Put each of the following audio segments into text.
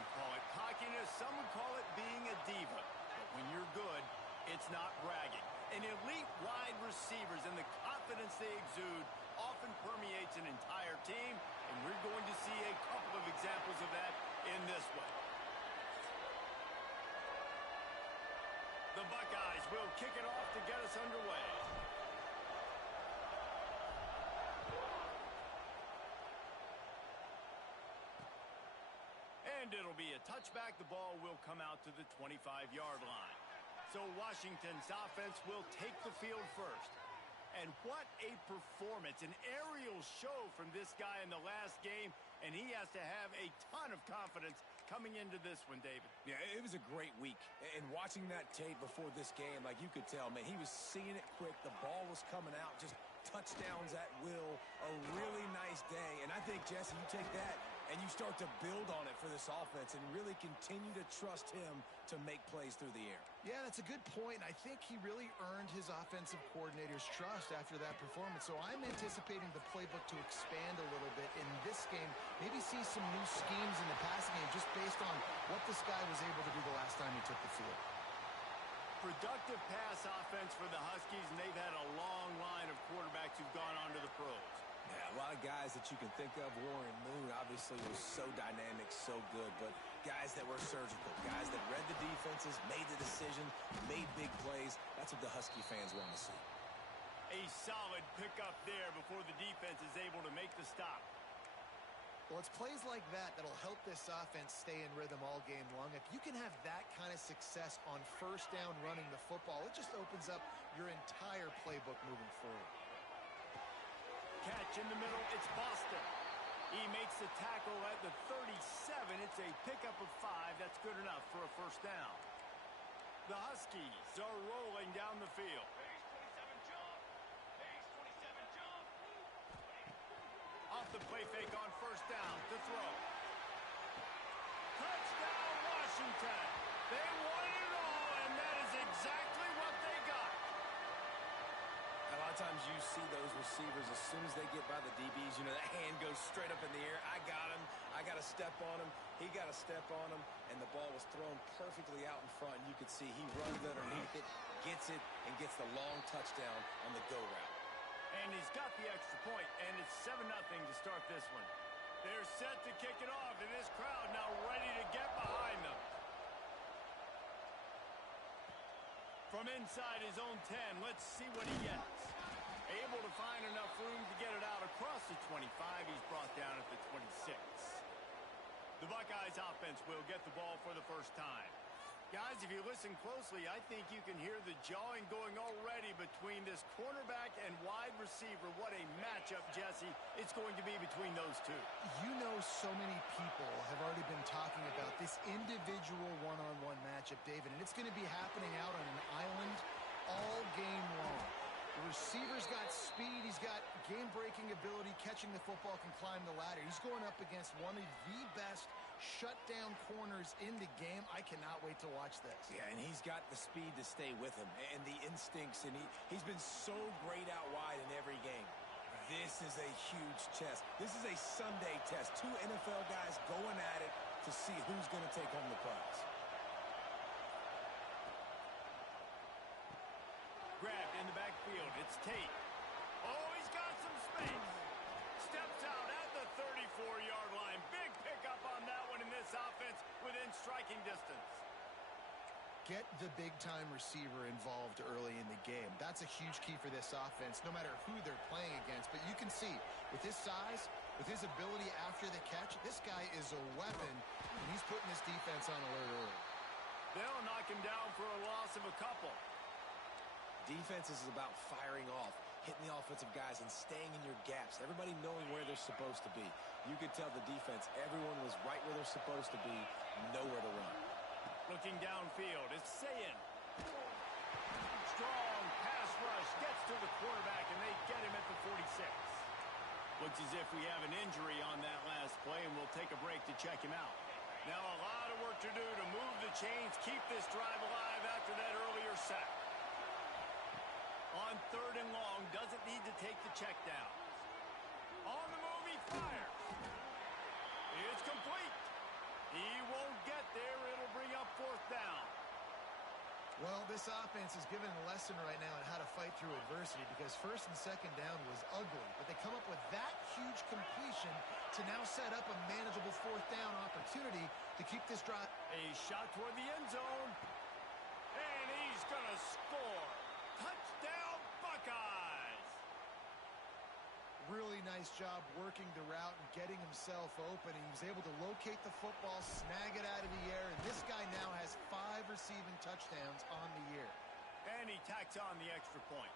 Some call it cockiness, some would call it being a diva. But when you're good, it's not bragging. And elite wide receivers and the confidence they exude often permeates an entire team, and we're going to see a couple of examples of that in this one. The Buckeyes will kick it off to get us underway. And it'll be a touchback. The ball will come out to the 25-yard line. So Washington's offense will take the field first. And what a performance, an aerial show from this guy in the last game, and he has to have a ton of confidence coming into this one, David. Yeah, it was a great week. And watching that tape before this game, like you could tell, man, he was seeing it quick. The ball was coming out, just touchdowns at will. A really nice day. And I think, Jesse, you take that and you start to build on it for this offense and really continue to trust him to make plays through the air. Yeah, that's a good point. I think he really earned his offensive coordinator's trust after that performance. So I'm anticipating the playbook to expand a little bit in this game. Maybe see some new schemes in the passing game just based on what this guy was able to do the last time he took the field. Productive pass offense for the Huskies, and they've had a long line of quarterbacks who've gone on to the pros. Yeah, a lot of guys that you can think of. Warren Moon obviously was so dynamic, so good, but guys that were surgical, guys that read the defenses, made the decision, made big plays. That's what the Husky fans want to see. A solid pickup there before the defense is able to make the stop. Well, it's plays like that that'll help this offense stay in rhythm all game long. If you can have that kind of success on first down running the football, it just opens up your entire playbook moving forward. Catch in the middle, it's Boston. He makes the tackle at the 37. It's a pickup of 5. That's good enough for a first down. The Huskies are rolling down the field. Off the play fake on first down to throw. Touchdown, Washington. They won it all, and that is exactly what they got. A lot of times you see those receivers, as soon as they get by the DBs, you know, that hand goes straight up in the air. I got him. I got to step on him. He got to step on him, and the ball was thrown perfectly out in front. And you could see he runs underneath it, gets it, and gets the long touchdown on the go route. And he's got the extra point, and it's 7-0 to start this one. They're set to kick it off, and this crowd now ready to get behind them. From inside his own 10, let's see what he gets. Able to find enough room to get it out across the 25. He's brought down at the 26. The Buckeyes offense will get the ball for the first time. Guys, if you listen closely, I think you can hear the jawing going already between this cornerback and wide receiver. What a matchup, Jesse, it's going to be between those two. You know, so many people have already been talking about this individual one-on-one matchup, David, and it's going to be happening out on an island all game long. The receiver's got speed, he's got game-breaking ability, catching the football, can climb the ladder. He's going up against one of the best shutdown corners in the game. I cannot wait to watch this. Yeah, and he's got the speed to stay with him and the instincts, and he's been so great out wide in every game. This is a huge test. This is a Sunday test. 2 NFL guys going at it to see who's going to take home the prize. Grabbed in the backfield. It's Tate. Oh, he's got some space. Steps out at the 34-yard line. Big pickup on that one in this offense within striking distance. Get the big-time receiver involved early in the game. That's a huge key for this offense, no matter who they're playing against. But you can see, with his size, with his ability after the catch, this guy is a weapon, and he's putting this defense on alert early. They'll knock him down for a loss of a couple. Defense is about firing off, hitting the offensive guys and staying in your gaps. Everybody knowing where they're supposed to be. You could tell the defense, everyone was right where they're supposed to be, nowhere to run. Looking downfield, it's Sayin. Strong pass rush gets to the quarterback, and they get him at the 46. Looks as if we have an injury on that last play, and we'll take a break to check him out. Now a lot of work to do to move the chains, keep this drive alive after that earlier sack. On 3rd and long, doesn't need to take the check down. On the move, he fires. It's complete. He won't Well, this offense is giving a lesson right now on how to fight through adversity because first and second down was ugly, but they come up with that huge completion to now set up a manageable fourth down opportunity to keep this drive. A shot toward the end zone, and he's going to score. Touchdown, Buckeyes! Really nice job working the route and getting himself open. He was able to locate the football, snag it out of the air, and this guy now has 5 receiving touchdowns on the year. And he tacks on the extra point.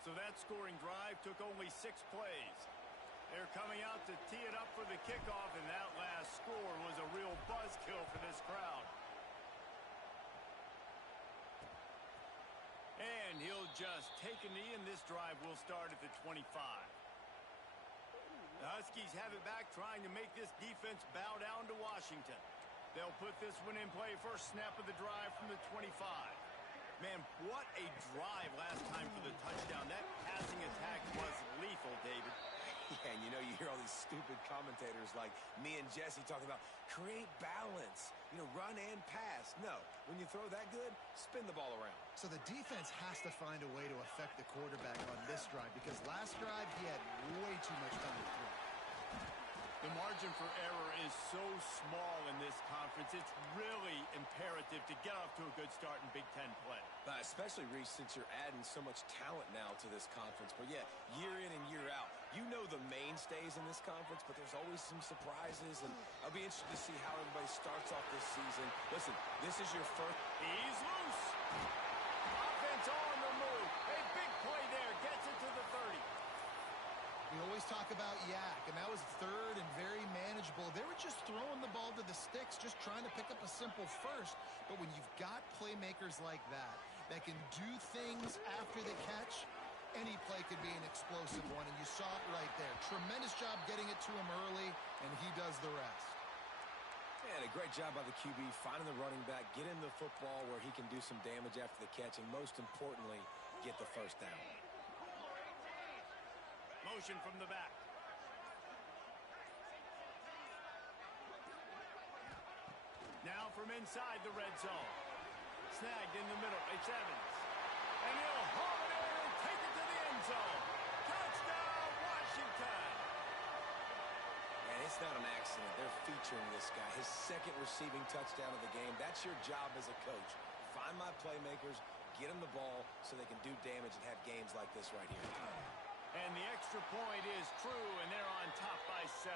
So that scoring drive took only 6 plays. They're coming out to tee it up for the kickoff, and that last score was a real buzzkill for this crowd. And he'll just take a knee, and this drive will start at the 25. The Huskies have it back, trying to make this defense bow down to Washington. They'll put this one in play, first snap of the drive from the 25. Man, what a drive last time for the touchdown. That passing attack was lethal, David. Yeah, and you know, you hear all these stupid commentators like me and Jesse talking about create balance, run and pass. No, when you throw that good, spin the ball around. So the defense has to find a way to affect the quarterback on this drive because last drive he had way too much time to throw. The margin for error is so small in this conference. It's really imperative to get off to a good start in Big Ten play. Especially, Reese, since you're adding so much talent now to this conference. But yeah, year in and year out, you know the mainstays in this conference, but there's always some surprises, and I'll be interested to see how everybody starts off this season. Listen, this is your first. He's loose. Offense on the move. A big play there. Gets it to the 30. We always talk about Yak, and that was third and very manageable. They were just throwing the ball to the sticks, just trying to pick up a simple first. But when you've got playmakers like that can do things after the catch, any play could be an explosive one, and you saw it right there. Tremendous job getting it to him early, and he does the rest. And a great job by the QB, finding the running back, get him the football where he can do some damage after the catch, and most importantly, get the first down. Motion from the back. Now from inside the red zone. Snagged in the middle. It's Evans. And he'll haul it in and take it to the end zone. Touchdown, Washington. And it's not an accident. They're featuring this guy. His second receiving touchdown of the game. That's your job as a coach. Find my playmakers, get them the ball so they can do damage and have games like this right here. And the extra point is true, and they're on top by 7.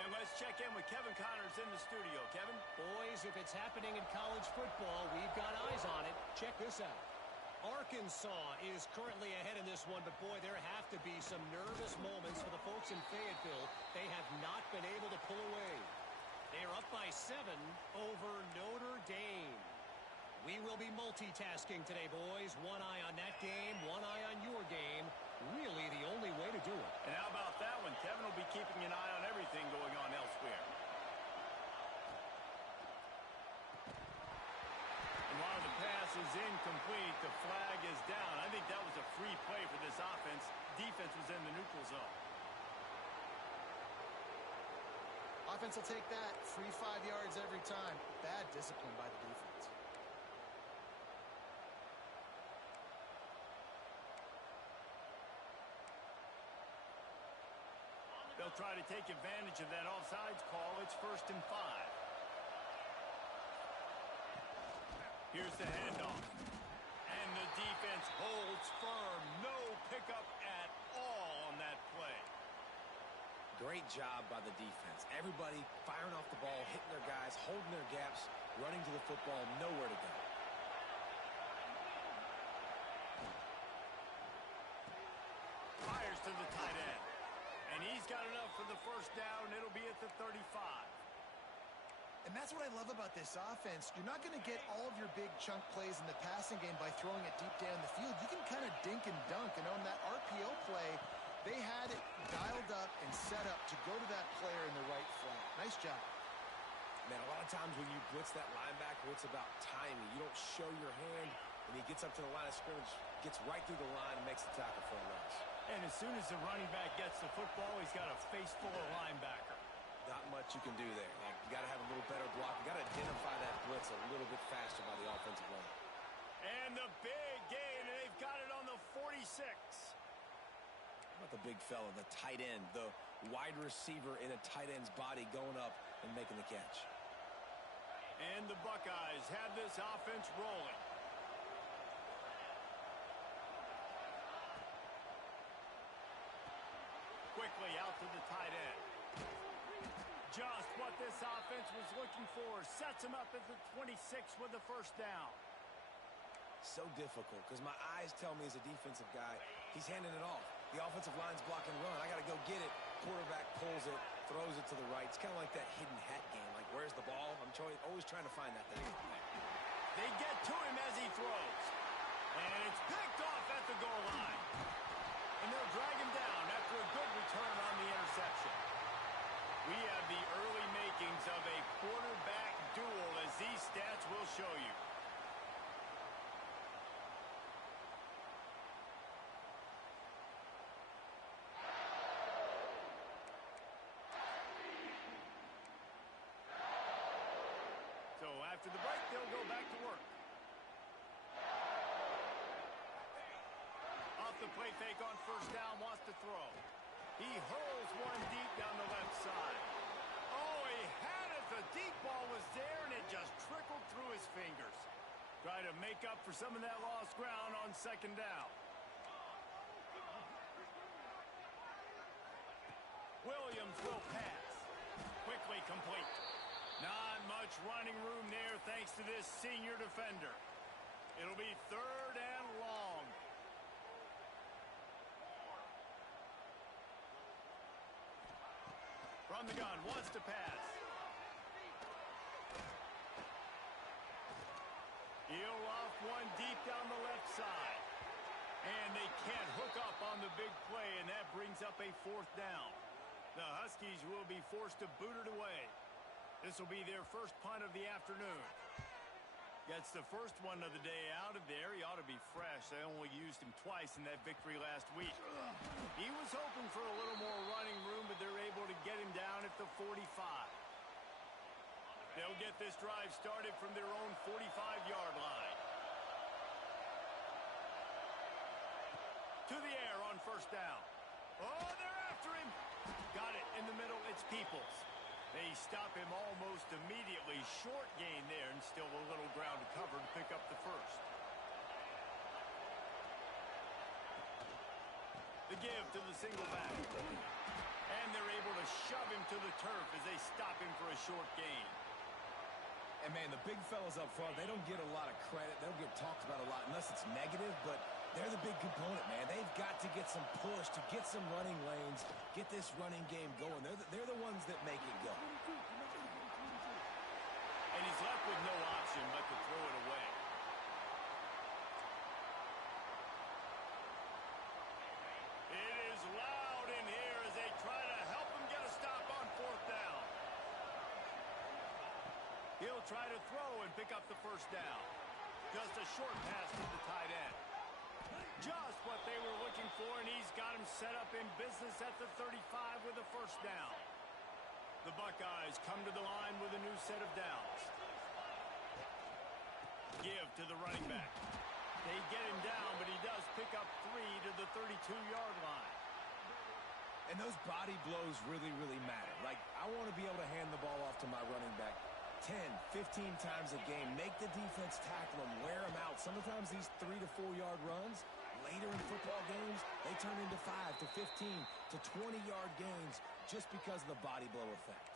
And let's check in with Kevin Connors in the studio. Kevin? Boys, if it's happening in college football, we've got eyes on it. Check this out. Arkansas is currently ahead in this one, but boy, there have to be some nervous moments for the folks in Fayetteville. They have not been able to pull away. They're up by 7 over Notre Dame. We will be multitasking today, boys. One eye on that game, one eye on your game. Really the only way to do it. And how about that one? Kevin will be keeping an eye on everything going on elsewhere. And while the pass is incomplete, the flag is down. I think that was a free play for this offense. Defense was in the neutral zone. Offense will take that. Free 5 yards every time. Bad discipline by the defense. They'll try to take advantage of that offsides call. It's 1st and 5. Here's the handoff. And the defense holds firm. No pickup at all on that play. Great job by the defense. Everybody firing off the ball, hitting their guys, holding their gaps, running to the football, nowhere to go. Fires to the tight end. And he's got enough for the first down. It'll be at the 35. And that's what I love about this offense. You're not going to get all of your big chunk plays in the passing game by throwing it deep down the field. You can kind of dink and dunk. And on that RPO play, they had it dialed up and set up to go to that player in the right flat. Nice job. Man, a lot of times when you blitz that linebacker, it's about timing. You don't show your hand, and he gets up to the line of scrimmage, gets right through the line, and makes the tackle for a loss. And as soon as the running back gets the football, he's got a face full of linebacker. Not much you can do there. You got to have a little better block. You got to identify that blitz a little bit faster by the offensive line. And the big gain, and they've got it on the 46. How about the big fella, the tight end, the wide receiver in a tight end's body going up and making the catch. And the Buckeyes have this offense rolling. Quickly out to the tight end. Just what this offense was looking for. Sets him up at the 26 with the first down. So difficult because my eyes tell me as a defensive guy, he's handing it off. The offensive line's block and run. I got to go get it. Quarterback pulls it, throws it to the right. It's kind of like that hidden hat game. Like, where's the ball? I'm always trying to find that thing. They get to him as he throws. And it's picked off at the goal line. And they'll drag him down after a good return on the interception. We have the early makings of a quarterback duel, as these stats will show you. So after the break, they'll go back to work. Off the play fake on first down, wants to throw. He hurls one deep down the left side. Oh, he had it. The deep ball was there, and it just trickled through his fingers. Try to make up for some of that lost ground on second down. Williams will pass. Quickly complete. Not much running room there thanks to this senior defender. It'll be third and long. From the gun, wants to pass. He'll off one deep down the left side. And they can't hook up on the big play, and that brings up a fourth down. The Huskies will be forced to boot it away. This will be their first punt of the afternoon. Gets the first one of the day out of there. He ought to be fresh. They only used him twice in that victory last week. He was hoping for a little more running room, but they're able to get him down at the 45. They'll get this drive started from their own 45-yard line. To the air on first down. Oh, they're after him. Got it in the middle. It's Peoples. They stop him almost immediately. Short gain there, and still a little ground to cover to pick up the first. The give to the single back. And they're able to shove him to the turf as they stop him for a short gain. And, man, the big fellas up front, they don't get a lot of credit. They don't get talked about a lot unless it's negative, but they're the big component, man. They've got to get some push, to get some running lanes, get this running game going. They're the ones that make it go. And he's left with no option but to throw it away. It is loud in here as they try to help him get a stop on fourth down. He'll try to throw and pick up the first down. Just a short pass to the tight end. Just what they were looking for, and he's got him set up in business at the 35 with a first down. The Buckeyes come to the line with a new set of downs. Give to the running back. They get him down, but he does pick up 3 to the 32-yard line. And those body blows really, really matter. Like, I want to be able to hand the ball off to my running back 10, 15 times a game. Make the defense tackle them, wear them out. Sometimes these 3 to 4-yard runs, later in football games, they turn into 5 to 15 to 20-yard gains just because of the body blow effect.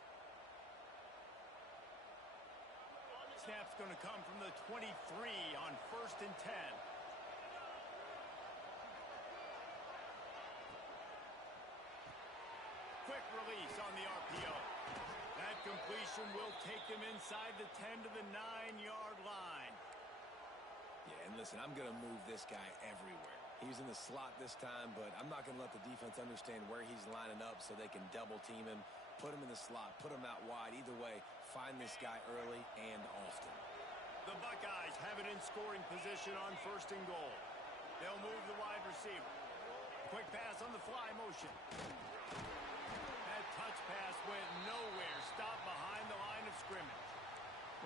Snap's going to come from the 23 on first and 10. Quick release on the RPO. That completion will take them inside the 10 to the 9-yard line. Yeah, and listen, I'm going to move this guy everywhere. He's in the slot this time, but I'm not going to let the defense understand where he's lining up so they can double team him, put him in the slot, put him out wide. Either way, find this guy early and often. The Buckeyes have it in scoring position on first and goal. They'll move the wide receiver. Quick pass on the fly motion. That touch pass went nowhere. Stopped behind the line of scrimmage.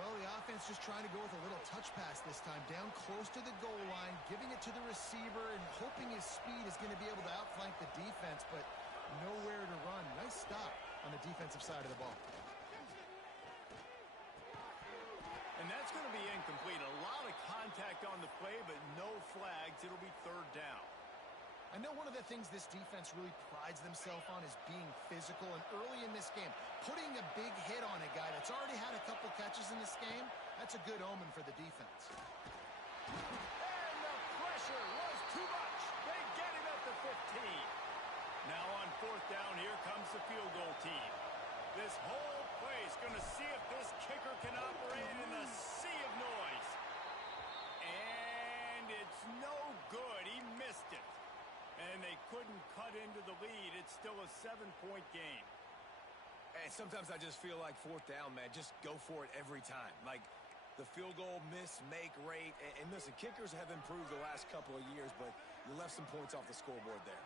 Well, the offense just trying to go with a little touch pass this time, down close to the goal line, giving it to the receiver and hoping his speed is going to be able to outflank the defense, but nowhere to run. Nice stop on the defensive side of the ball. And that's going to be incomplete. A lot of contact on the play, but no flags. It'll be third down. I know one of the things this defense really prides themselves on is being physical, and early in this game, putting a big hit on a guy that's already had a couple catches in this game, that's a good omen for the defense. And the pressure was too much. They get him at the 15. Now on fourth down, here comes the field goal team. This whole play is going to see if this kicker can operate in the sea of noise. And it's no good. He missed it. And they couldn't cut into the lead. It's still a 7-point game. And sometimes I just feel like fourth down, man, just go for it every time. Like the field goal miss-make rate. And listen, kickers have improved the last couple of years, but you left some points off the scoreboard there.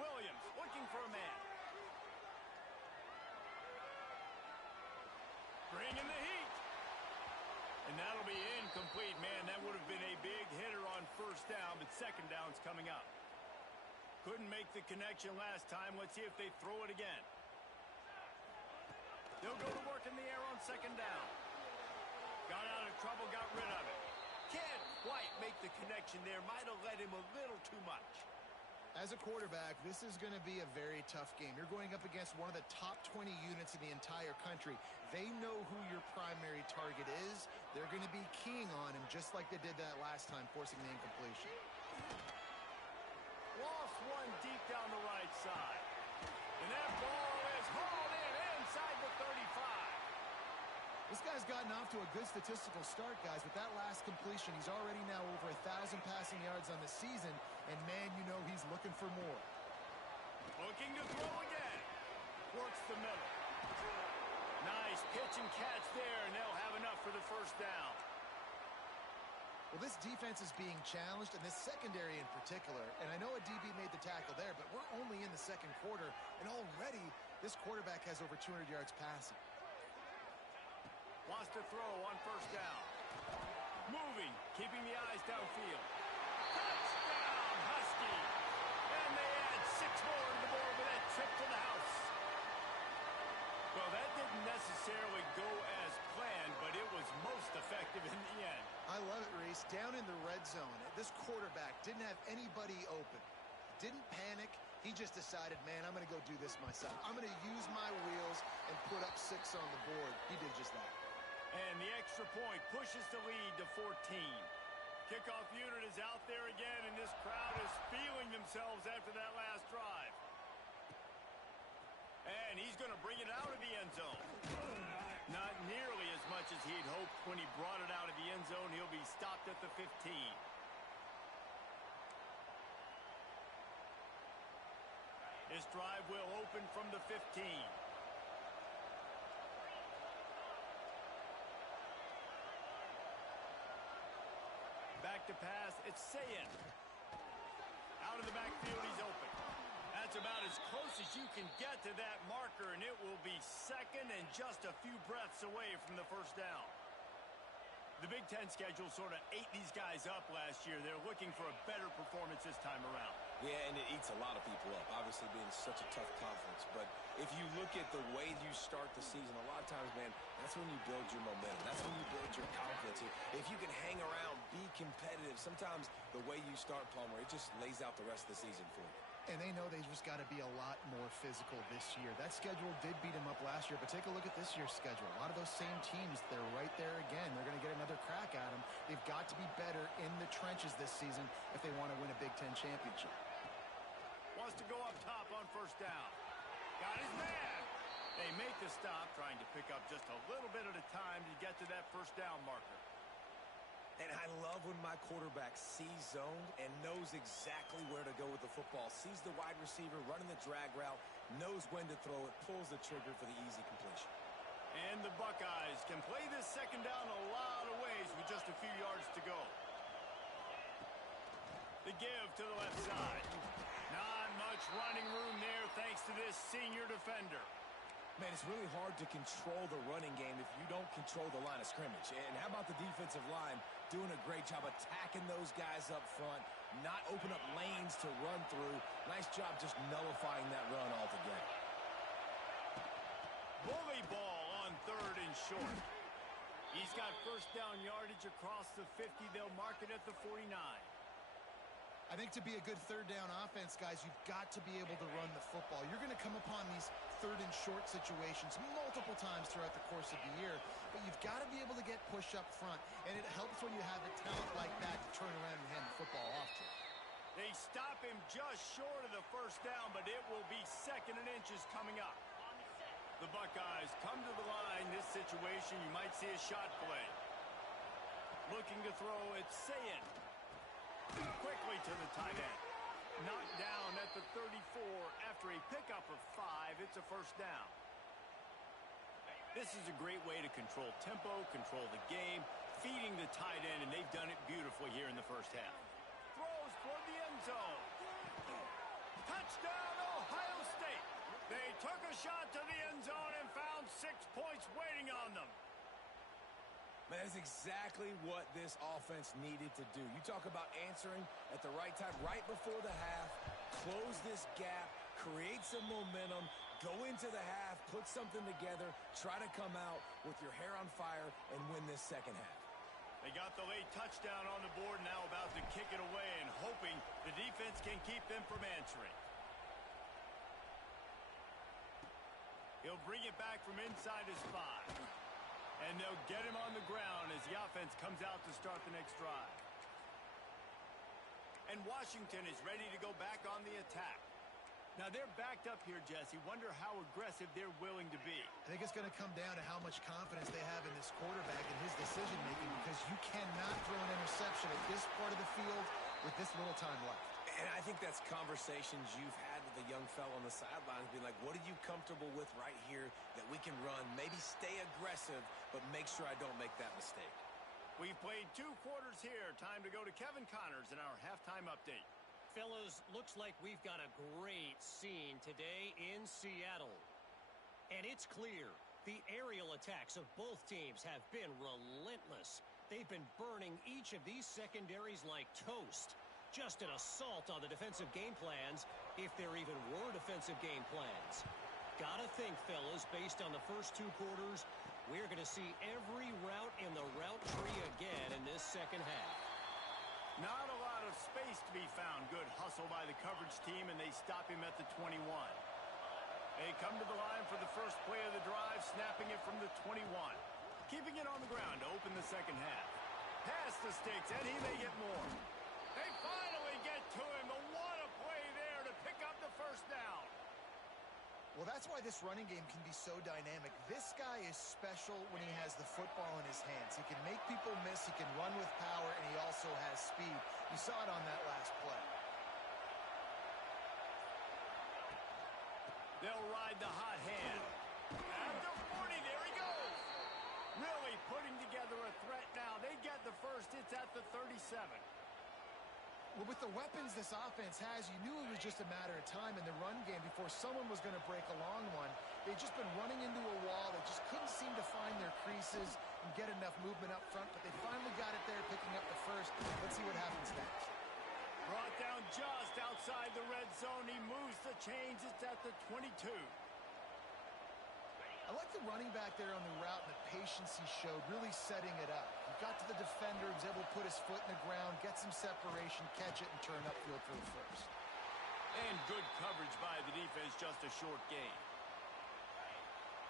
Williams looking for a man. Bringing the heat. And that'll be incomplete. Man, that would have been a big hitter on first down, but second down's coming up. Couldn't make the connection last time. Let's see if they throw it again. They'll go to work in the air on second down. Got out of trouble, got rid of it. Can't quite make the connection there. Might have led him a little too much. As a quarterback, this is going to be a very tough game. You're going up against one of the top 20 units in the entire country. They know who your primary target is. They're going to be keying on him just like they did that last time, forcing the incompletion. Lost one deep down the right side. And that ball is hauled in inside the 35. This guy's gotten off to a good statistical start, guys. With that last completion, he's already now over 1,000 passing yards on the season. And, man, you know he's looking for more. Looking to throw again. Works the middle. Nice pitch and catch there, and they'll have enough for the first down. Well, this defense is being challenged, and this secondary in particular. And I know a DB made the tackle there, but we're only in the second quarter, and already this quarterback has over 200 yards passing. Wants to throw on first down. Moving, keeping the eyes downfield. Touchdown, Husky! And they add 6 more to the board with that trip to the house. Well, that didn't necessarily go as planned, but it was most effective in the end. I love it, Reese. Down in the red zone, this quarterback didn't have anybody open. Didn't panic. He just decided, man, I'm going to go do this myself. I'm going to use my wheels and put up 6 on the board. He did just that. And the extra point pushes the lead to 14. Kickoff unit is out there again, and this crowd is feeling themselves after that last drive. And he's going to bring it out of the end zone. Not nearly as much as he'd hoped when he brought it out of the end zone. He'll be stopped at the 15. This drive will open from the 15. Back to pass, it's Sayin. Out of the backfield, he's open. That's about as close as you can get to that marker, and it will be second and just a few breaths away from the first down. The Big Ten schedule sort of ate these guys up last year. They're looking for a better performance this time around. Yeah, and it eats a lot of people up, obviously being such a tough conference. But if you look at the way you start the season, a lot of times, man, that's when you build your momentum. That's when you build your confidence. If you can hang around, be competitive, sometimes the way you start, Palmer, it just lays out the rest of the season for you. And they know they just got to be a lot more physical this year. That schedule did beat them up last year, but take a look at this year's schedule. A lot of those same teams, they're right there again. They're going to get another crack at them. They've got to be better in the trenches this season if they want to win a Big Ten championship. Wants to go up top on first down. Got his man. They make the stop, trying to pick up just a little bit at a time to get to that first down marker. And I love when my quarterback sees zoned and knows exactly where to go with the football. Sees the wide receiver running the drag route, knows when to throw it, pulls the trigger for the easy completion. And the Buckeyes can play this second down a lot of ways with just a few yards to go. The give to the left side. Not much running room there thanks to this senior defender. Man, it's really hard to control the running game if you don't control the line of scrimmage. And how about the defensive line doing a great job attacking those guys up front, not open up lanes to run through. Nice job just nullifying that run altogether. Bully ball on 3rd and short. He's got first down yardage across the 50. They'll mark it at the 49. I think to be a good 3rd down offense, guys, you've got to be able to run the football. You're going to come upon these 3rd and short situations multiple times throughout the course of the year, but you've got to be able to get push up front, and it helps when you have a talent like that to turn around and hand the football off to. They stop him just short of the first down, but it will be 2nd and inches coming up. The Buckeyes come to the line. This situation, you might see a shot play. Looking to throw, it's Sayin. Quickly to the tight end. Knocked down at the 34 after a pickup of 5. It's a first down. This is a great way to control tempo, control the game, feeding the tight end, and they've done it beautifully here in the first half. Throws toward the end zone. Touchdown, Ohio State. They took a shot to the end zone and found 6 points waiting on them. Man, that's exactly what this offense needed to do. You talk about answering at the right time, right before the half, close this gap, create some momentum, go into the half, put something together, try to come out with your hair on fire and win this second half. They got the late touchdown on the board, now about to kick it away and hoping the defense can keep them from answering. He'll bring it back from inside his 5. And they'll get him on the ground as the offense comes out to start the next drive. And Washington is ready to go back on the attack. Now they're backed up here, Jesse. Wonder how aggressive they're willing to be. I think it's going to come down to how much confidence they have in this quarterback and his decision-making, because you cannot throw an interception at this part of the field with this little time left. And I think that's conversations you've had with the young fellow on the sidelines, being like, what are you comfortable with right here that we can run? Maybe stay aggressive, but make sure I don't make that mistake. We've played 2 quarters here. Time to go to Kevin Connors in our halftime update. Fellas, looks like we've got a great scene today in Seattle. And it's clear, the aerial attacks of both teams have been relentless. They've been burning each of these secondaries like toast. Just an assault on the defensive game plans, if there even were defensive game plans. Gotta think, fellas, based on the first 2 quarters, we're going to see every route in the route tree again in this second half. Not a lot of space to be found. Good hustle by the coverage team, and they stop him at the 21. They come to the line for the first play of the drive, snapping it from the 21. Keeping it on the ground to open the second half. Pass the sticks, and he may get more. They finally get to him, but what a play there to pick up the first down. Well, that's why this running game can be so dynamic. This guy is special when he has the football in his hands. He can make people miss, he can run with power, and he also has speed. You saw it on that last play. They'll ride the hot hand. At the 40, there he goes. Really putting together a threat now. They get the first, it's at the 37. Well, with the weapons this offense has, you knew it was just a matter of time in the run game before someone was going to break a long one. They've just been running into a wall. They just couldn't seem to find their creases and get enough movement up front, but they finally got it there, picking up the first. Let's see what happens next. Brought down just outside the red zone. He moves the chains. It's at the 22. I like the running back there on the route and the patience he showed, really setting it up. He got to the defender, was able to put his foot in the ground, get some separation, catch it, and turn upfield for the first. And good coverage by the defense, just a short gain.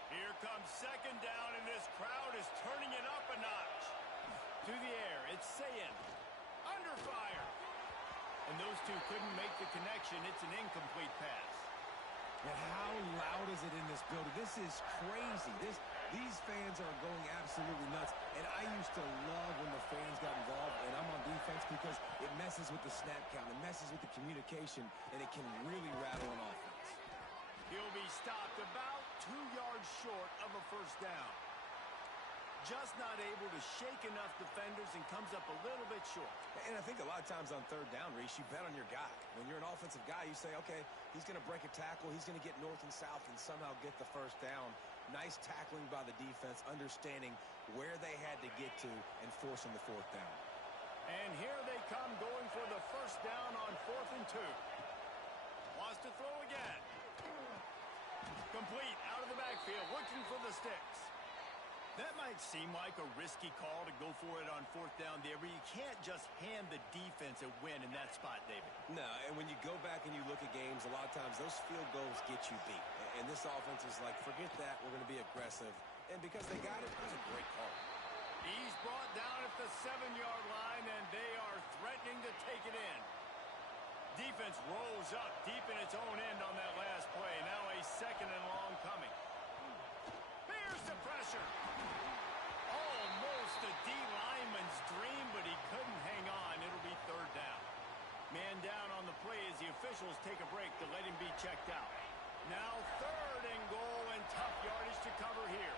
Here comes second down, and this crowd is turning it up a notch. To the air, it's Sayin. Under fire. And those two couldn't make the connection. It's an incomplete pass. And how loud is it in this building? This is crazy. These fans are going absolutely nuts. And I used to love when the fans got involved, and I'm on defense, because it messes with the snap count. It messes with the communication, and it can really rattle an offense. He'll be stopped about 2 yards short of a first down. Just not able to shake enough defenders and comes up a little bit short. And I think a lot of times on third down, Reese, you bet on your guy. When you're an offensive guy, you say, okay, he's going to break a tackle, he's going to get north and south and somehow get the first down. Nice tackling by the defense, understanding where they had to get to and forcing the fourth down. And here they come going for the first down on 4th and 2. Wants to throw again. Complete out of the backfield, looking for the sticks. That might seem like a risky call to go for it on 4th down there, but you can't just hand the defense a win in that spot, David. No, and when you go back and you look at games, a lot of times those field goals get you beat. And this offense is like, forget that, we're going to be aggressive. And because they got it, it was a great call. He's brought down at the 7-yard line, and they are threatening to take it in. Defense rolls up deep in its own end on that last play. Now a 2nd and long coming. Here's the pressure. Almost a D lineman's dream, but he couldn't hang on. It'll be 3rd down. Man down on the play as the officials take a break to let him be checked out. Now 3rd and goal, and tough yardage to cover here.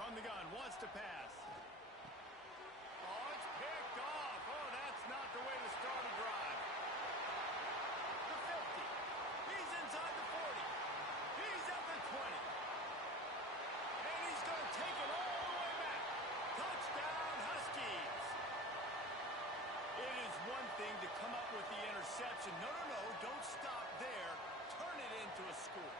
From the gun, wants to pass. Oh, it's picked off. Oh, that's not the way to start a drive. The 50. He's inside the 40. He's at the 20. And he's going to take it all the way back. Touchdown, Huskies. It is one thing to come up with the interception. No, don't stop there. Turn it into a score.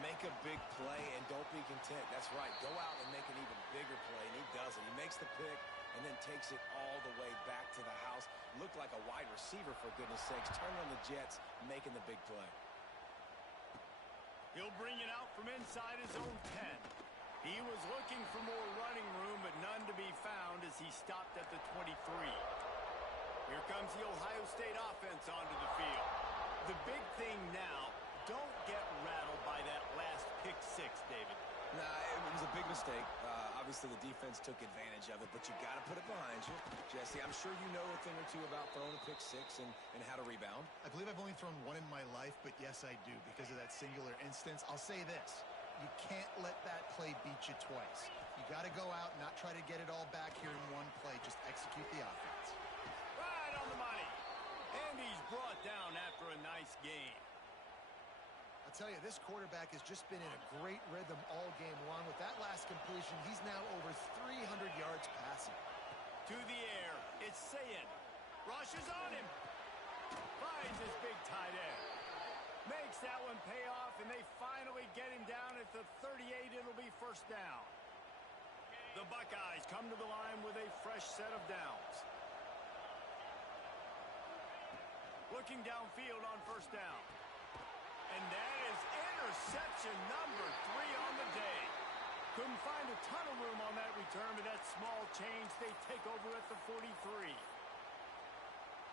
Make a big play and don't be content. That's right. Go out and make an even bigger play, and he does it. He makes the pick and then takes it all the way back to the house. Looked like a wide receiver, for goodness sakes. Turning on the Jets, making the big play. He'll bring it out from inside his own 10. He was looking for more running room, but none to be found as he stopped at the 23. Here comes the Ohio State offense onto the field. The big thing now, don't get rattled by that last pick 6, David. Nah, it was a big mistake. Obviously, the defense took advantage of it, but you got to put it behind you. Jesse, I'm sure you know a thing or two about throwing a pick 6 and how to rebound. I believe I've only thrown one in my life, but yes, I do because of that singular instance. I'll say this. You can't let that play beat you twice. You got to go out and not try to get it all back here in one play. Just execute the offense. Right on the money. And he's brought down after a nice game. I'll tell you, this quarterback has just been in a great rhythm all game long. With that last completion, he's now over 300 yards passing. To the air, it's Sayin. Rushes on him. Finds his big tight end. Makes that one pay off, and they finally get him down at the 38. It'll be 1st down. The Buckeyes come to the line with a fresh set of downs. Looking downfield on 1st down. And that is interception number 3 on the day. Couldn't find a ton of room on that return, but that small change, they take over at the 43.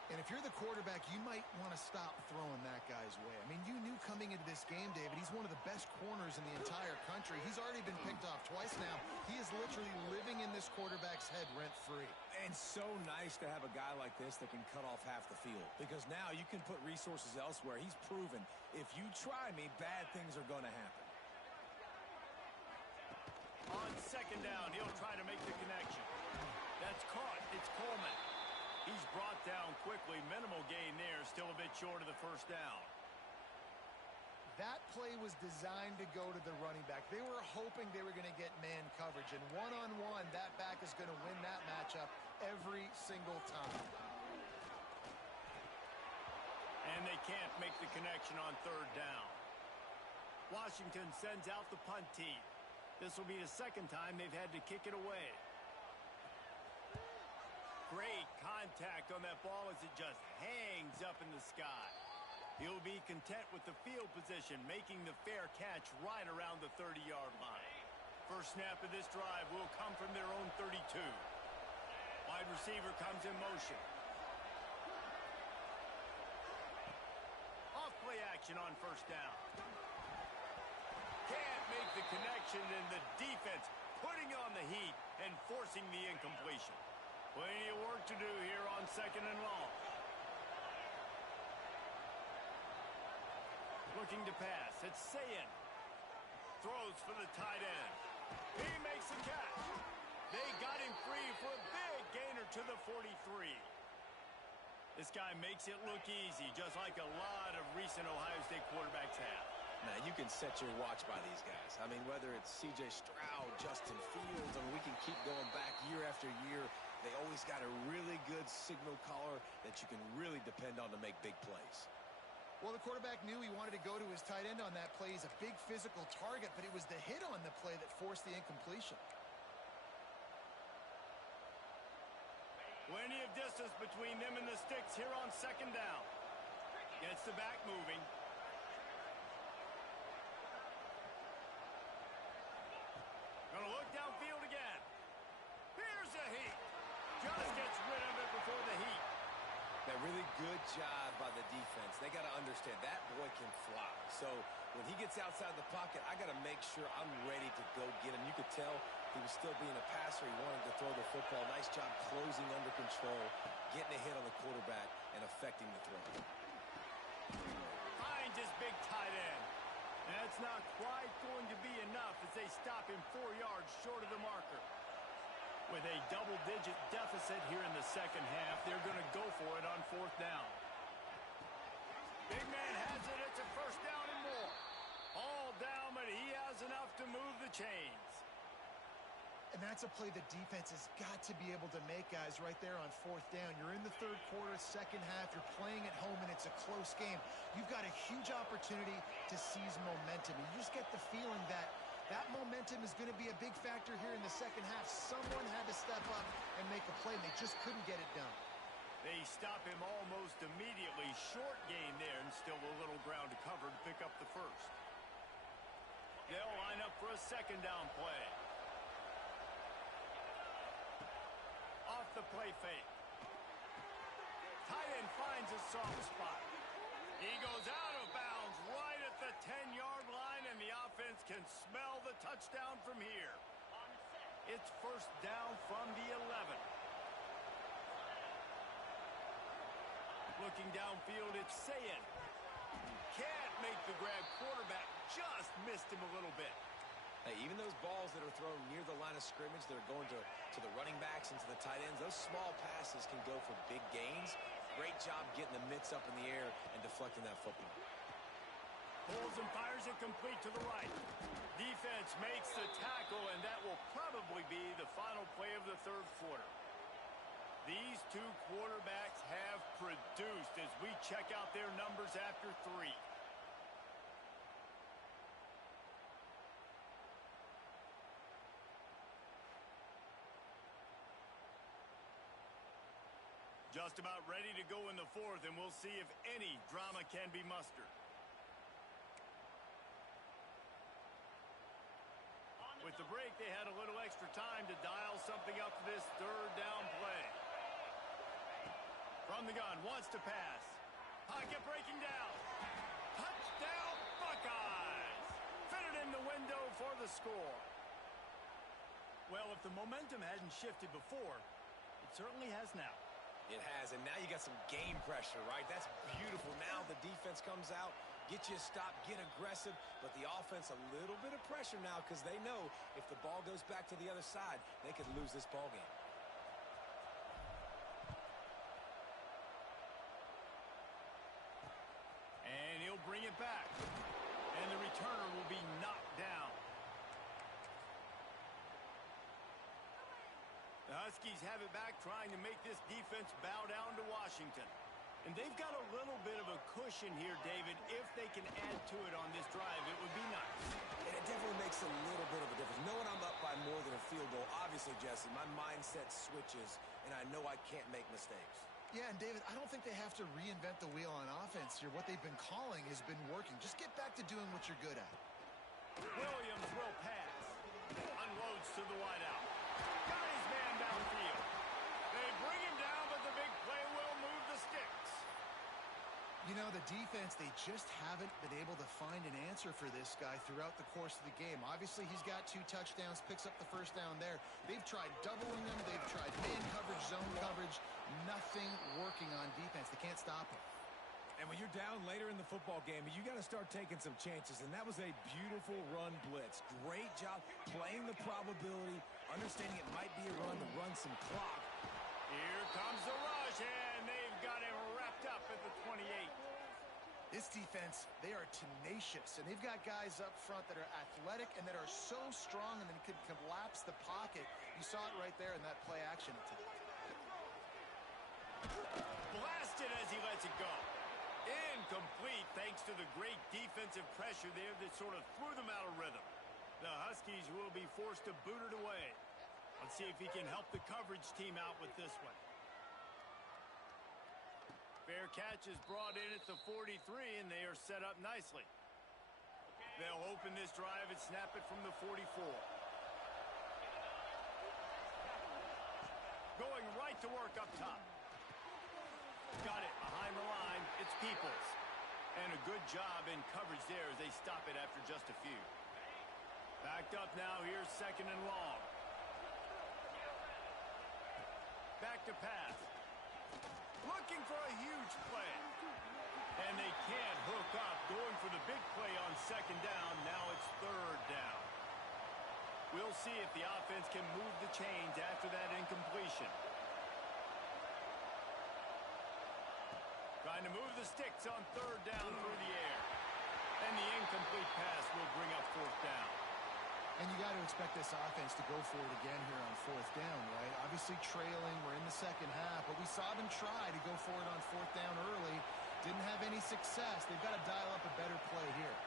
And if you're the quarterback, you might want to stop throwing that guy's way. I mean, you knew coming into this game, David, he's one of the best corners in the entire country. He's already been picked off twice now. He is literally living in this quarterback's head rent-free. And so nice to have a guy like this that can cut off half the field. Because now you can put resources elsewhere. He's proven, if you try me, bad things are going to happen. On 2nd down, he'll try to make the connection. That's caught. It's Coleman. He's brought down quickly. Minimal gain there. Still a bit short of the 1st down. That play was designed to go to the running back. They were hoping they were going to get man coverage. And one-on-one, that back is going to win that matchup every single time. And they can't make the connection on 3rd down. Washington sends out the punt team. This will be the 2nd time they've had to kick it away. Great contact on that ball as it just hangs up in the sky. He'll be content with the field position, making the fair catch right around the 30-yard line. First snap of this drive will come from their own 32. Wide receiver comes in motion. Off play action on 1st down. Can't make the connection, and the defense putting on the heat and forcing the incompletion. Plenty of work to do here on 2nd and long. Looking to pass. It's Sayin. Throws for the tight end. He makes the catch. They got him free for a big gainer to the 43. This guy makes it look easy, just like a lot of recent Ohio State quarterbacks have. Now, you can set your watch by these guys. I mean, whether it's C.J. Stroud, Justin Fields, I mean, we can keep going back year after year. They always got a really good signal caller that you can really depend on to make big plays. Well, the quarterback knew he wanted to go to his tight end on that play. He's a big physical target, but it was the hit on the play that forced the incompletion. Plenty of distance between them and the sticks here on second down. Gets the back moving. Gonna look downfield again. Here's a heat. Just gets rid of it before the heat. That really good job by the defense. They got to understand that boy can fly. So when he gets outside the pocket, I got to make sure I'm ready to go get him. You could tell he was still being a passer. He wanted to throw the football. Nice job closing under control, getting a hit on the quarterback, and affecting the throw. Finds his big tight end. That's not quite going to be enough as they stop him 4 yards short of the marker. With a double-digit deficit here in the second half, they're going to go for it on fourth down. Big man has it. It's a first down and more. All down, but he has enough to move the chains. And that's a play the defense has got to be able to make, guys, right there on fourth down. You're in the third quarter, second half. You're playing at home, and it's a close game. You've got a huge opportunity to seize momentum. And you just get the feeling that that momentum is going to be a big factor here in the second half. Someone had to step up and make a play, and they just couldn't get it done. They stop him almost immediately. Short gain there, and still a little ground to cover to pick up the first. They'll line up for a second down play. Off the play fake. Tight end finds a soft spot. He goes out of bounds right at the 10-yard line, and the offense can smell the touchdown from here. It's first down from the 11. Looking downfield, it's Sayin. Can't make the grab. Quarterback just missed him a little bit. Hey, even those balls that are thrown near the line of scrimmage that are going to the running backs and to the tight ends, those small passes can go for big gains. Great job getting the mitts up in the air and deflecting that football. Pulls and fires it complete to the right. Defense makes the tackle, and that will probably be the final play of the third quarter. These two quarterbacks have produced as we check out their numbers after 3. Just about ready to go in the fourth, and we'll see if any drama can be mustered. With the break, they had a little extra time to dial something up for this third down play. From the gun, wants to pass. Pocket breaking down. Touchdown, Buckeyes! Fitted in the window for the score. Well, if the momentum hadn't shifted before, it certainly has now. It has, and now you got some game pressure, right? That's beautiful. Now the defense comes out, get you a stop, get aggressive, but the offense a little bit of pressure now because they know if the ball goes back to the other side, they could lose this ball game. And he'll bring it back. And the returner will be knocked down. The Huskies have it back, trying to make this defense bow down to Washington. And they've got a little bit of a cushion here, David. If they can add to it on this drive, it would be nice. And it definitely makes a little bit of a difference. Knowing I'm up by more than a field goal, obviously, Jesse, my mindset switches, and I know I can't make mistakes. Yeah, and David, I don't think they have to reinvent the wheel on offense here. What they've been calling has been working. Just get back to doing what you're good at. Williams will pass. Unloads to the wideout. Got his man downfield. They bring him down, but the big play will move the sticks. You know, the defense, they just haven't been able to find an answer for this guy throughout the course of the game. Obviously, he's got 2 touchdowns, picks up the first down there. They've tried doubling him. They've tried man coverage, zone coverage. Nothing working on defense. They can't stop him. And when you're down later in the football game, you got to start taking some chances, and that was a beautiful run blitz. Great job playing the probability, understanding it might be a run to run some clock. Here comes the rush, and they've got him wrapped up at the 28. This defense, they are tenacious, and they've got guys up front that are athletic and that are so strong and then can collapse the pocket. You saw it right there in that play action attempt. Blasted as he lets it go. Incomplete thanks to the great defensive pressure there that sort of threw them out of rhythm. The Huskies will be forced to boot it away. Let's see if he can help the coverage team out with this one. Fair catch is brought in at the 43, and they are set up nicely. They'll open this drive and snap it from the 44. Going right to work up top. Got it behind the line. It's Peoples. And a good job in coverage there as they stop it after just a few. Backed up now. Here's second and long. Back to pass. Looking for a huge play. And they can't hook up. Going for the big play on second down. Now it's third down. We'll see if the offense can move the chains after that incompletion. Trying to move the sticks on third down through the air. And the incomplete pass will bring up fourth down. And you got to expect this offense to go for it again here on fourth down, right? Obviously trailing, we're in the second half, but we saw them try to go for it on fourth down early. Didn't have any success. They've got to dial up a better play here.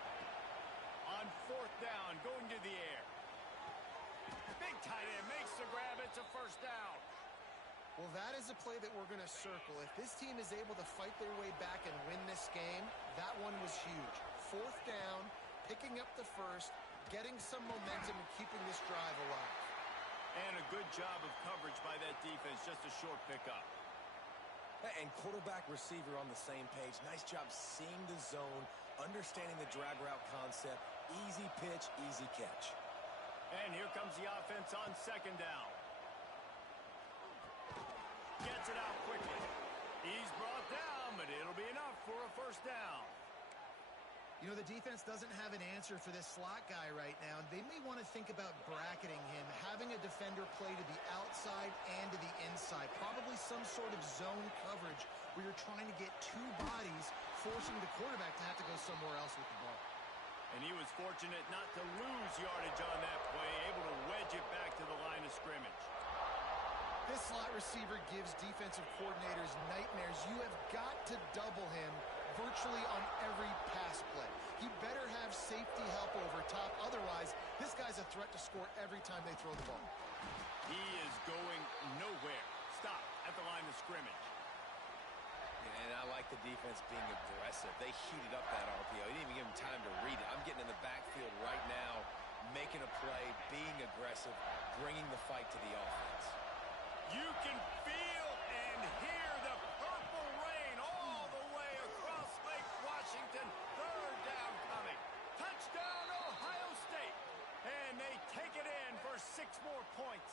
On fourth down, going to the air. Big tight end makes the grab. It's a first down. Well, that is a play that we're going to circle. If this team is able to fight their way back and win this game, that one was huge. Fourth down, picking up the first, getting some momentum and keeping this drive alive. And a good job of coverage by that defense, just a short pickup. And quarterback receiver on the same page. Nice job seeing the zone, understanding the drag route concept. Easy pitch, easy catch. And here comes the offense on second down. Gets it out quickly. He's brought down, but it'll be enough for a first down. You know, the defense doesn't have an answer for this slot guy right now. They may want to think about bracketing him, having a defender play to the outside and to the inside. Probably some sort of zone coverage where you're trying to get two bodies, forcing the quarterback to have to go somewhere else with the ball. And he was fortunate not to lose yardage on that play, able to wedge it back to the line of scrimmage. This slot receiver gives defensive coordinators nightmares. You have got to double him virtually on every pass play. He better have safety help over top. Otherwise, this guy's a threat to score every time they throw the ball. He is going nowhere. Stop at the line of scrimmage. And I like the defense being aggressive. They heated up that RPO. He didn't even give him time to read it. I'm getting in the backfield right now, making a play, being aggressive, bringing the fight to the offense. You can feel and hear the purple rain all the way across Lake Washington. Third down coming. Touchdown, Ohio State. And they take it in for 6 more points.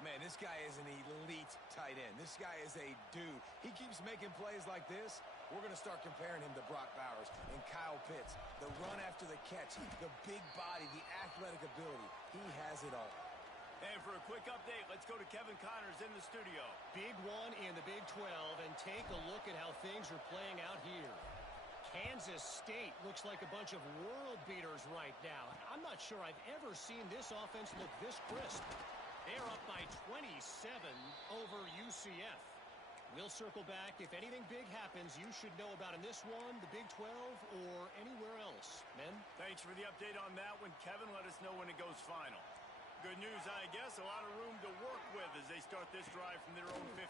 Man, this guy is an elite tight end. This guy is a dude. He keeps making plays like this. We're going to start comparing him to Brock Bowers and Kyle Pitts. The run after the catch, the big body, the athletic ability. He has it all. And for a quick update, let's go to Kevin Connors in the studio. Big one in the Big 12, and take a look at how things are playing out here. Kansas State looks like a bunch of world beaters right now. I'm not sure I've ever seen this offense look this crisp. They're up by 27 over UCF. We'll circle back. If anything big happens, you should know about in this one, the Big 12, or anywhere else. Men? Thanks for the update on that one, Kevin. Let us know when it goes final. Good news, I guess. A lot of room to work with as they start this drive from their own 15.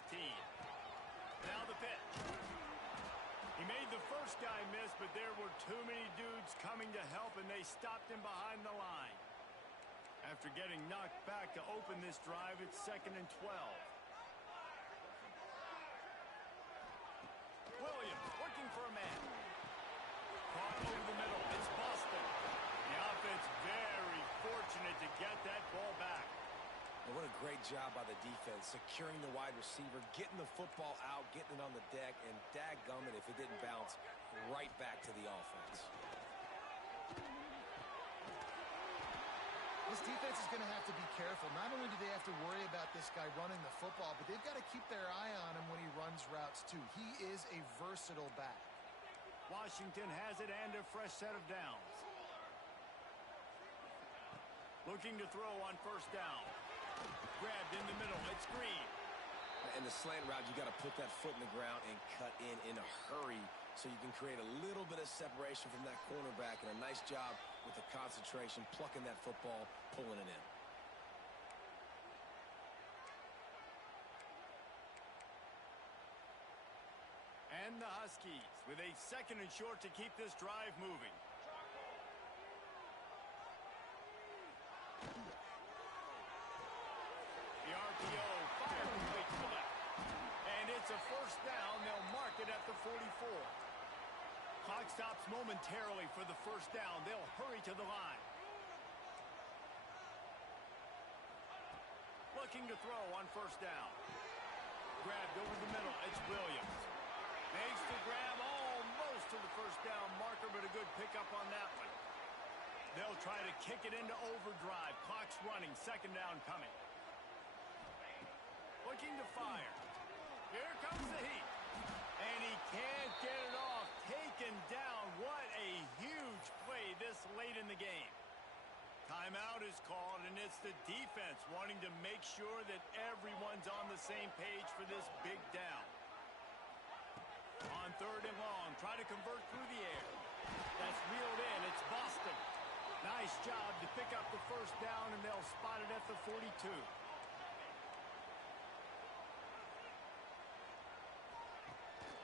Now the pitch. He made the first guy miss, but there were too many dudes coming to help, and they stopped him behind the line. After getting knocked back to open this drive, it's 2nd and 12. Williams working for a man. Caught over the middle. It's Boston. The offense very fortunate to get that ball back. And what a great job by the defense, securing the wide receiver, getting the football out, getting it on the deck, and dadgummit if it didn't bounce right back to the offense. This defense is going to have to be careful. Not only do they have to worry about this guy running the football, but they've got to keep their eye on him when he runs routes too. He is a versatile back. Washington has it and a fresh set of downs. Looking to throw on first down. Grabbed in the middle. It's Green. And the slant route, you got to put that foot in the ground and cut in a hurry so you can create a little bit of separation from that cornerback, and a nice job with the concentration, plucking that football, pulling it in. And the Huskies with a 2nd and short to keep this drive moving. The RPO fired complete to the left. And it's a first down. They'll mark it at the 44. Clock stops momentarily for the first down. They'll hurry to the line. Looking to throw on first down. Grabbed over the middle. It's Williams. Makes the grab almost to the first down marker, but a good pickup on that one. They'll try to kick it into overdrive. Clock's running. 2nd down coming. Looking to fire. Here comes the heat. And he can't get it off. Taken down. What a huge play this late in the game. Timeout is called, and it's the defense wanting to make sure that everyone's on the same page for this big down. On 3rd and long, try to convert through the air. That's reeled in. It's Boston. Nice job to pick up the first down, and they'll spot it at the 42.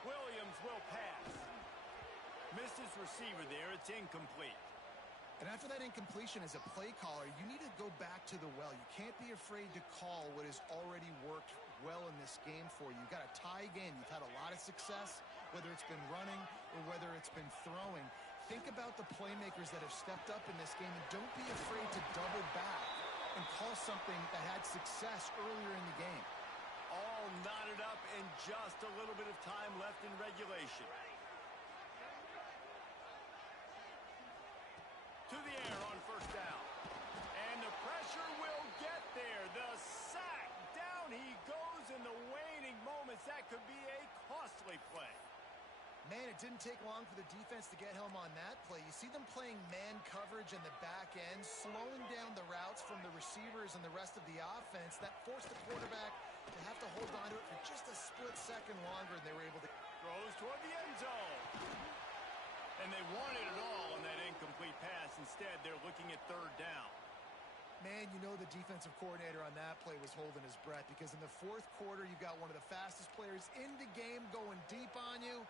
Williams will pass. Missed his receiver there. It's incomplete. And after that incompletion as a play caller, you need to go back to the well. You can't be afraid to call what has already worked well in this game for you. You've got a tie game. You've had a lot of success, whether it's been running or whether it's been throwing. Think about the playmakers that have stepped up in this game, and don't be afraid to double back and call something that had success earlier in the game. All knotted up and just a little bit of time left in regulation. To the air on first down. And the pressure will get there. The sack. Down he goes in the waning moments. That could be a costly play. Man, it didn't take long for the defense to get home on that play. You see them playing man coverage in the back end, slowing down the routes from the receivers and the rest of the offense. That forced the quarterback to have to hold on to it for just a split second longer, and they were able to... Throws toward the end zone. And they wanted it all on that incomplete pass. Instead, they're looking at 3rd down. Man, you know the defensive coordinator on that play was holding his breath, because in the 4th quarter, you've got one of the fastest players in the game going deep on you.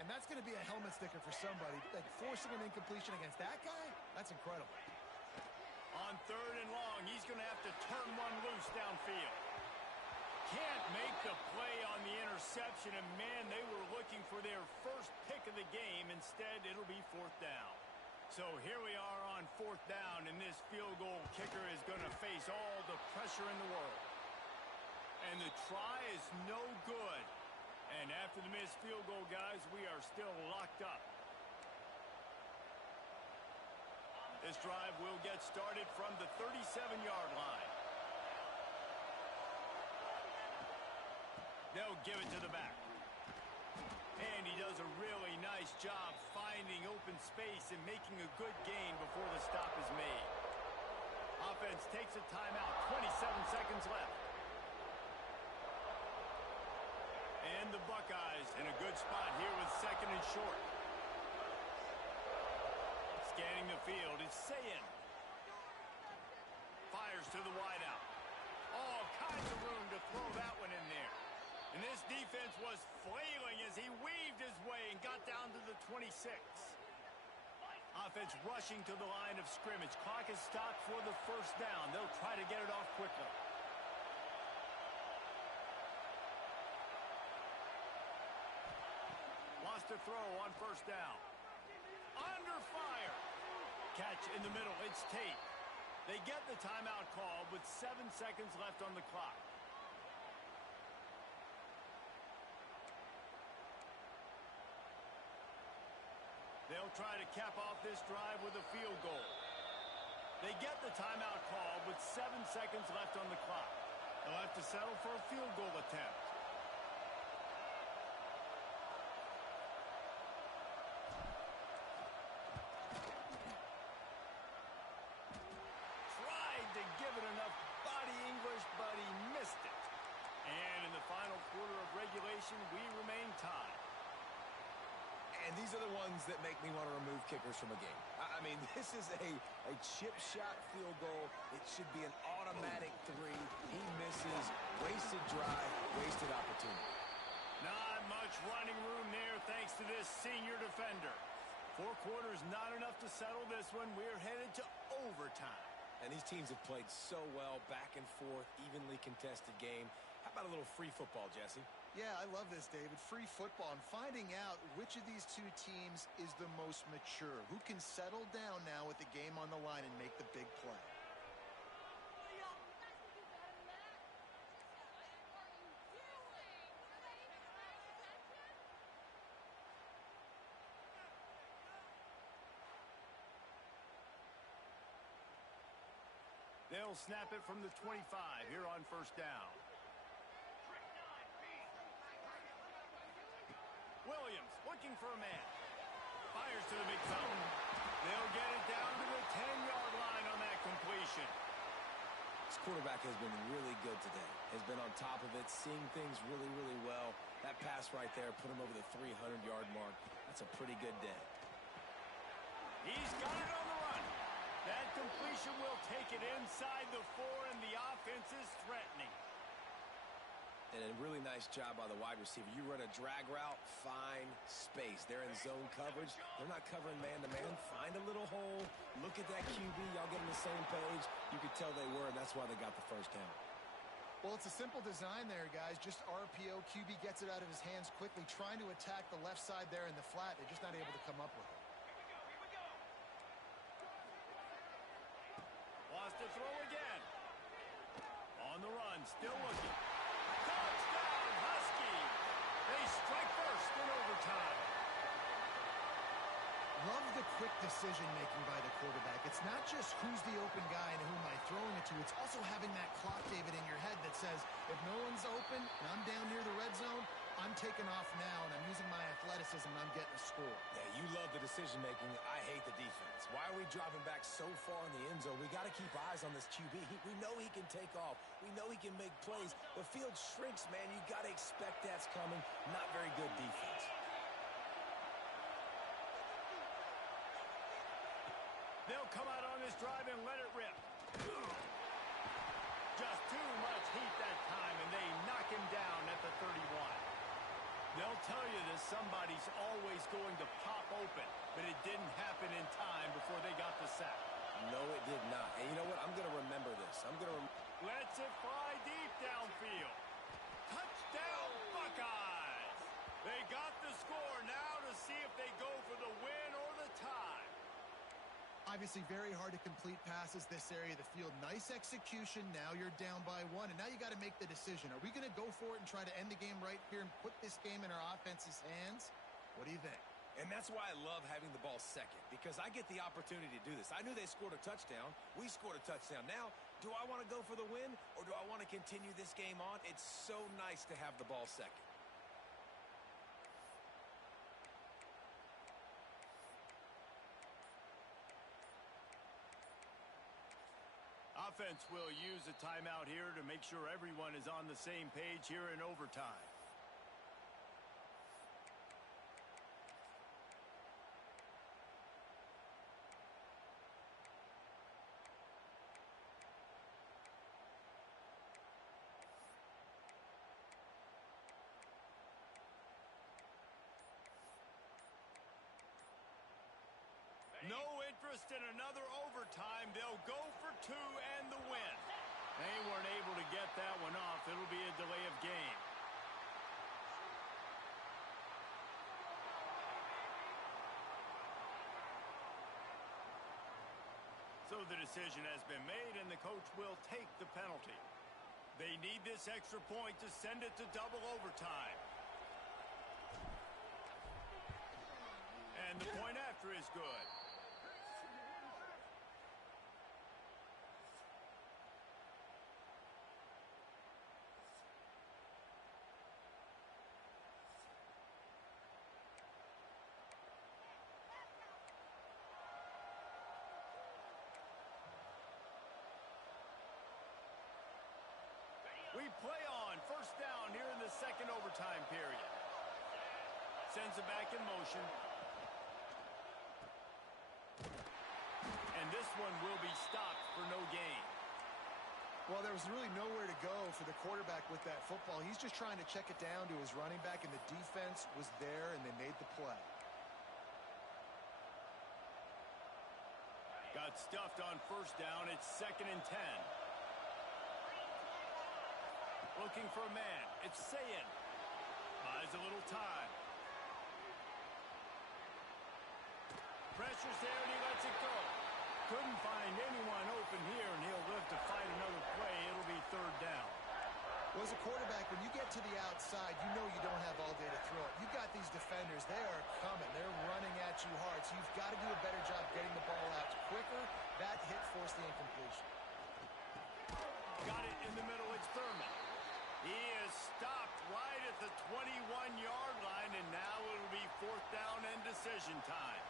And that's going to be a helmet sticker for somebody. Like, forcing an incompletion against that guy, that's incredible. On 3rd and long, he's going to have to turn one loose downfield. Can't make the play on the interception, and man, they were looking for their first pick of the game. Instead, it'll be 4th down. So here we are on 4th down, and this field goal kicker is going to face all the pressure in the world. And the try is no good. And after the missed field goal, guys, we are still locked up. This drive will get started from the 37-yard line. They'll give it to the back. And he does a really nice job finding open space and making a good gain before the stop is made. Offense takes a timeout. 27 seconds left. And the Buckeyes in a good spot here with 2nd and short. Scanning the field is Sayin. Fires to the wideout. All kinds of room to throw that one in there. And this defense was flailing as he weaved his way and got down to the 26. Offense rushing to the line of scrimmage. Clock is stopped for the first down. They'll try to get it off quickly. Lost a throw on first down. Under fire. Catch in the middle. It's Tate. They get the timeout called with 7 seconds left on the clock. They'll try to cap off this drive with a field goal. They get the timeout called with 7 seconds left on the clock. They'll have to settle for a field goal attempt. Tried to give it enough body English, but he missed it. And in the final quarter of regulation, we remain tied. And these are the ones that make me want to remove kickers from a game. I mean, this is a chip shot field goal. It should be an automatic 3. He misses. Wasted drive, wasted opportunity. Not much running room there thanks to this senior defender. 4 quarters not enough to settle this one. We're headed to overtime. And these teams have played so well, back and forth, evenly contested game. How about a little free football, Jesse? Yeah, I love this, David. Free football and finding out which of these two teams is the most mature. Who can settle down now with the game on the line and make the big play. They'll snap it from the 25 here on first down. Williams looking for a man. Fires to the big zone. They'll get it down to the 10-yard line on that completion. This quarterback has been really good today. Has been on top of it, seeing things really, really well. That pass right there put him over the 300-yard mark. That's a pretty good day. He's got it on the run. That completion will take it inside the 4, and the offense is threatening. And a really nice job by the wide receiver. You run a drag route, find space. They're in zone coverage. They're not covering man-to-man. Find a little hole. Look at that QB. Y'all get on the same page. You could tell they were, and that's why they got the first down. Well, it's a simple design there, guys. Just RPO. QB gets it out of his hands quickly, trying to attack the left side there in the flat. They're just not able to come up with it. Wants to throw again. On the run, still looking. Touchdown, Husky! They strike first in overtime. Love the quick decision-making by the quarterback. It's not just who's the open guy and who am I throwing it to. It's also having that clock, David, in your head that says, if no one's open and I'm down near the red zone, I'm taking off now, and I'm using my athleticism, and I'm getting a score. Yeah, you love the decision-making. I hate the defense. Why are we dropping back so far in the end zone? We got to keep eyes on this QB. We know he can take off. We know he can make plays. The field shrinks, man. You got to expect that's coming. Not very good defense. They'll come out on this drive and let it rip. Just too much heat that time, and they knock him down at the 31. They'll tell you that somebody's always going to pop open, but it didn't happen in time before they got the sack. No, it did not. And you know what? I'm going to remember this. Lets it fly deep downfield. Touchdown, Buckeyes! They got the score now to see if they go for the win or the tie. Obviously, very hard to complete passes this area of the field. Nice execution. Now you're down by 1, and now you got to make the decision. Are we going to go for it and try to end the game right here and put this game in our offense's hands? What do you think? And that's why I love having the ball second, because I get the opportunity to do this. I knew they scored a touchdown. We scored a touchdown. Now, do I want to go for the win, or do I want to continue this game on? It's so nice to have the ball second. Offense will use a timeout here to make sure everyone is on the same page here in overtime. No interest in another overtime. They'll go for 2 and the win. They weren't able to get that one off. It'll be a delay of game. So So the decision has been made, and the coach will take the penalty. They need this extra point to send it to double overtime. And the point after is good. We play on. First down here in the second overtime period. Sends it back in motion. And this one will be stopped for no gain. Well, there was really nowhere to go for the quarterback with that football. He's just trying to check it down to his running back, and the defense was there, and they made the play. Got stuffed on first down. It's 2nd and 10. Looking for a man. It's Sayin. Buys a little time. Pressure's there, and he lets it go. Couldn't find anyone open here, and he'll live to fight another play. It'll be 3rd down. Well, as a quarterback, when you get to the outside, you know you don't have all day to throw it. You've got these defenders. They are coming. They're running at you hard, so you've got to do a better job getting the ball out quicker. That hit forced the incompletion. Got it in the middle. It's Thurman. He is stopped right at the 21-yard line, and now it'll be 4th down and decision time.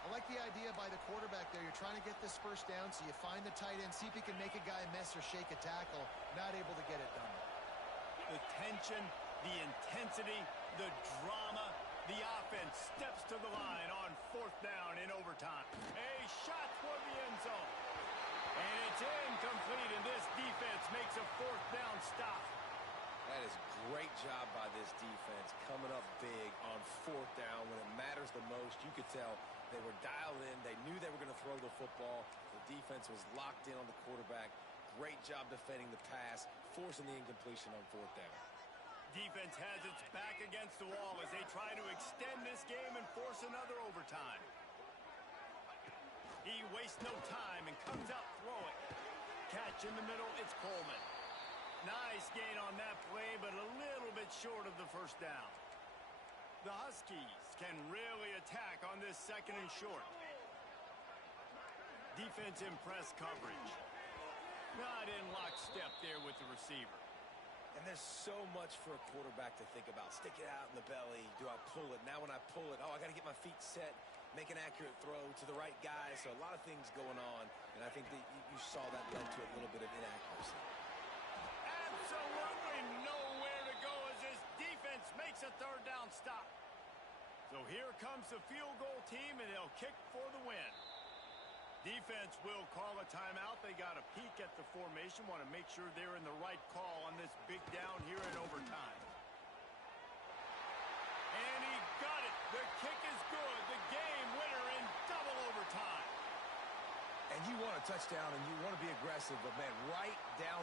I like the idea by the quarterback there. You're trying to get this first down, so you find the tight end, see if he can make a guy miss or shake a tackle. Not able to get it done. The tension, the intensity, the drama, the offense steps to the line on 4th down in overtime. A shot toward the end zone. And it's incomplete, and this defense makes a 4th down stop. That is a great job by this defense, coming up big on 4th down when it matters the most. You could tell they were dialed in. They knew they were going to throw the football. The defense was locked in on the quarterback. Great job defending the pass, forcing the incompletion on 4th down. Defense has its back against the wall as they try to extend this game and force another overtime. He wastes no time and comes out throwing. Catch in the middle, it's Coleman. Nice gain on that play, but a little bit short of the first down. The Huskies can really attack on this 2nd and short. Defense in press coverage. Not in lockstep there with the receiver. And there's so much for a quarterback to think about. Stick it out in the belly. Do I pull it? Now when I pull it, I got to get my feet set, make an accurate throw to the right guy. So a lot of things going on, and I think that you saw that led to a little bit of inaccuracy. Absolutely nowhere to go as this defense makes a 3rd down stop. So here comes the field goal team, and they'll kick for the win. Defense will call a timeout. They got a peek at the formation, want to make sure they're in the right call on this big down here in overtime. And he got it. The kick is good. The game winner in double overtime. And you want a touchdown, and you want to be aggressive, but, man, right down